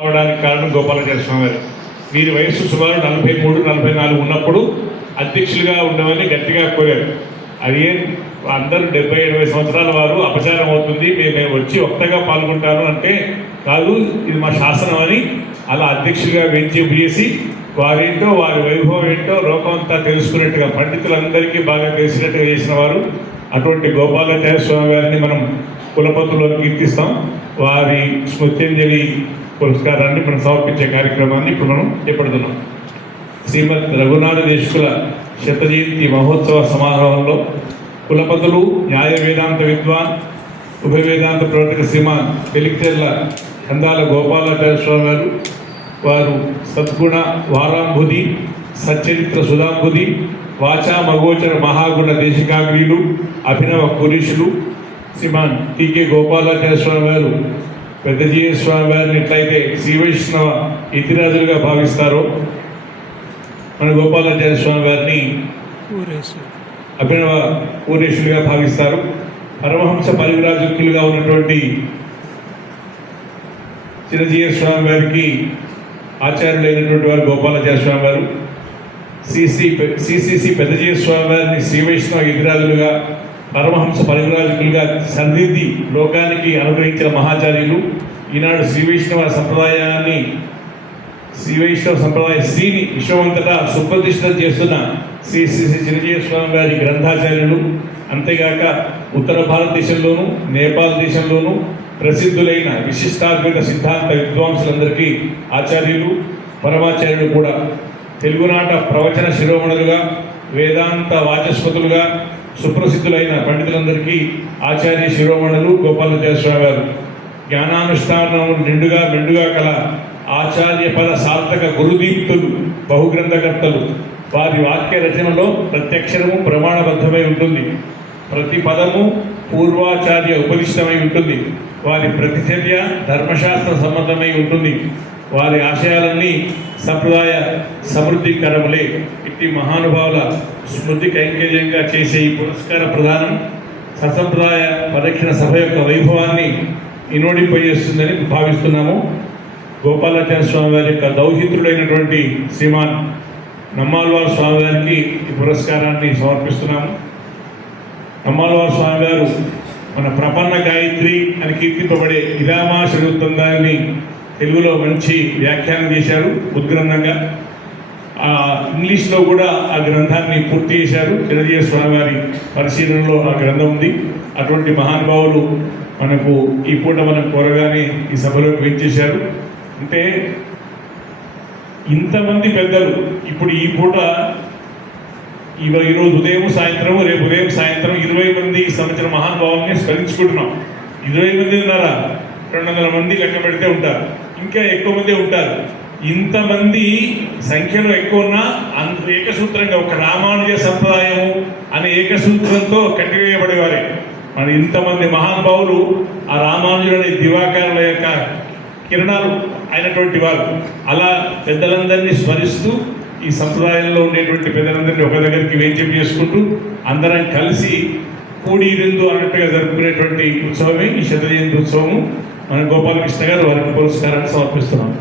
అవడానికి కారణం గోపాలచారి స్వామి. గారు వీరి వయస్సు సుమారు నలభై మూడు నలభై నాలుగు ఉన్నప్పుడు అధ్యక్షులుగా ఉండమని గట్టిగా కోరారు. అది ఏం అందరూ డెబ్బై ఎనభై సంవత్సరాల వారు అపచారం అవుతుంది మేము వచ్చి ఒక్కగా పాల్గొంటాను అంటే కాదు ఇది మా శాసనం అని అలా అధ్యక్షులుగా వెంచేపు చేసి వారేంటో వారి వైభవం ఏంటో లోకం అంతా తెలుసుకున్నట్టుగా పండితులందరికీ బాగా తెలిసినట్టుగా చేసిన వారు అటువంటి గోపాలాచార్య స్వామి గారిని మనం కులపతుల్లో కీర్తిస్తాం. వారి స్మృత్యంజలి పురస్కారాన్ని మనం సమర్పించే కార్యక్రమాన్ని ఇప్పుడు మనం చేపడుతున్నాం. శ్రీమద్ రఘునాథ దేశకుల శత జయంతి మహోత్సవ సమారోహంలో కులపతులు న్యాయ వేదాంత విద్వాన్ ఉభయ వేదాంత ప్రవర్తక శ్రీమాన్ తెలిక్చెర్ల కందాల గోపాలాచార్య స్వామి గారు వారు సద్గుణ వారాంబుది సచ్చరిత్ర సుధాంబుది వాచా మగోచర మహాగుణ దేశికాగ్రీలు అభినవ పురుషులు శ్రీమాన్ టీకే గోపాలాచార్య స్వామి గారు పెద్దజీయ స్వామి వారిని ఎట్లయితే శ్రీ వైష్ణవ ఇతిరాజులుగా భావిస్తారో మన గోపాలాచార్య స్వామి వారిని అభినవ పూరేషులుగా భావిస్తారు. పరమహంస పరివిరాజకులుగా ఉన్నటువంటి చిరంజీవి స్వామి వారికి ఆచార్యులైనటువంటి వారు గోపాలాచార్య స్వామి వారు సిసి సిసిసి పెద్దజీవ స్వామి వారిని శ్రీ వైష్ణవ ఎదురాజులుగా పరమహంస పరివిరాజకులుగా సన్నిధి లోకానికి అనుగ్రహించిన మహాచార్యులు ఈనాడు శ్రీ వైష్ణవ సంప్రదాయాన్ని శ్రీ వైష్ణవ సంప్రదాయ శ్రీని విశ్వమంతటా సుప్రతిష్ఠ చేస్తున్న శ్రీ శ్రీ శ్రీ చిరంజీవి స్వామి గారి గ్రంథాచార్యులు. అంతేగాక ఉత్తర భారతదేశంలోను నేపాల్ దేశంలోను ప్రసిద్ధులైన విశిష్టాద్వైత సిద్ధాంత విద్వాంసులందరికీ ఆచార్యులు పరమాచార్యులు కూడా. తెలుగునాట ప్రవచన శిరోమణులుగా వేదాంత వాచస్పతులుగా సుప్రసిద్ధులైన పండితులందరికీ ఆచార్య శిరోమణులు గోపాలచేశ్వరరావు గారు. జ్ఞానానుష్ఠానం నిండుగా మెండుగా కల ఆచార్య పద సార్థక గురుదీప్తులు బహుగ్రంథకర్తలు. వారి వాక్య రచనలో ప్రత్యక్షరము ప్రమాణబద్ధమై ఉంటుంది. ప్రతి పదము పూర్వాచార్య ఉపదిష్టమై ఉంటుంది. వారి ప్రతిచర్య ధర్మశాస్త్ర సమ్మతమై ఉంటుంది. వారి ఆశయాలన్నీ సంప్రదాయ సమృద్ధికరములే ఇట్టి మహానుభావుల స్మృతి కైంకర్యంగా చేసే ఈ పురస్కార ప్రదానం ససంప్రదాయ పరిరక్షణ సభ యొక్క వైభవాన్ని ఇనోడింపజేస్తుందని భావిస్తున్నాము. గోపాలాచార్య స్వామి వారి యొక్క దౌహిత్రుడైనటువంటి శ్రీమాన్ నమ్మాల్వార్ స్వామి గారికి ఈ పురస్కారాన్ని సమర్పిస్తున్నాము. నమ్మాల్వారు స్వామి గారు మన ప్రపన్న గాయత్రి అని కీర్తింపబడే ఇరామా శరుత్తందాన్ని తెలుగులో మంచి వ్యాఖ్యానం చేశారు ఉద్గ్రంథంగా. ఆ ఇంగ్లీష్లో కూడా ఆ గ్రంథాన్ని పూర్తి చేశారు. చిరంజీవి స్వామి వారి పరిశీలనలో ఆ గ్రంథం ఉంది. అటువంటి మహానుభావులు మనకు ఈ పూట మనం కోరగానే ఈ సభలోకి వెంచేశారు అంటే ఇంతమంది పెద్దలు ఇప్పుడు ఈ పూట ఇవ- ఈరోజు ఉదయం సాయంత్రం రేపు ఉదయం సాయంత్రం ఇరవై మంది ఈ సంవత్సరం మహానుభావుల్ని స్మరించుకుంటున్నాం. ఇరవై మంది ఉన్నారా? రెండు వందల మంది లెక్క పెడితే ఉంటారు. ఇంకా ఎక్కువ మంది ఉంటారు. ఇంతమంది సంఖ్యలో ఎక్కువ ఉన్నా అంత ఏకసూత్రంగా ఒక రామానుజ సంప్రదాయము అనే ఏకసూత్రంతో కట్టివేయబడేవారే. మరి ఇంతమంది మహానుభావులు ఆ రామానుజుడనే దివాకరుల యొక్క కిరణాలు అయినటువంటి వారు. అలా పెద్దలందరినీ స్మరిస్తూ ఈ సంప్రదాయంలో ఉండేటువంటి పెద్దలందరినీ ఒక దగ్గరికి వేంచం చేసుకుంటూ అందరం కలిసి కూడి రెండు అన్నట్టుగా జరుపుకునేటువంటి ఉత్సవమే ఈ శత జయంతి ఉత్సవము. మన గోపాలకృష్ణ గారు వారికి పురస్కారాన్ని సమర్పిస్తున్నాం.